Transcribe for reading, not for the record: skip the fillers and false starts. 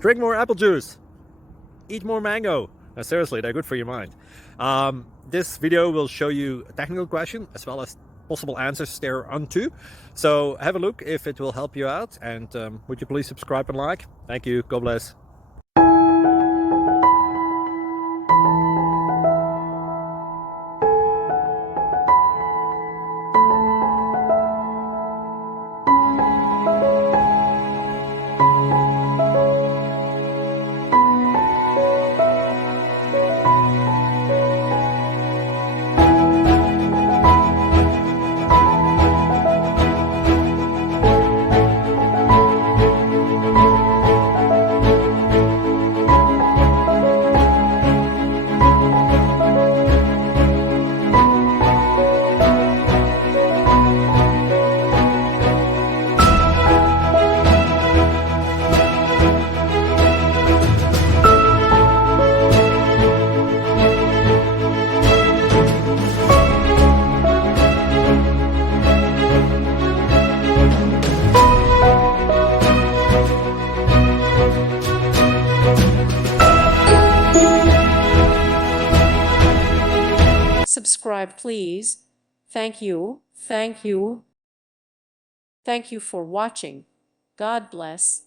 Drink more apple juice. Eat more mango. No, seriously, they're good for your mind. This video will show you a technical question as well as possible answers thereunto. So have a look if it will help you out, and would you please subscribe and like? Thank you. God bless. Subscribe, please. Thank you. Thank you. Thank you for watching. God bless.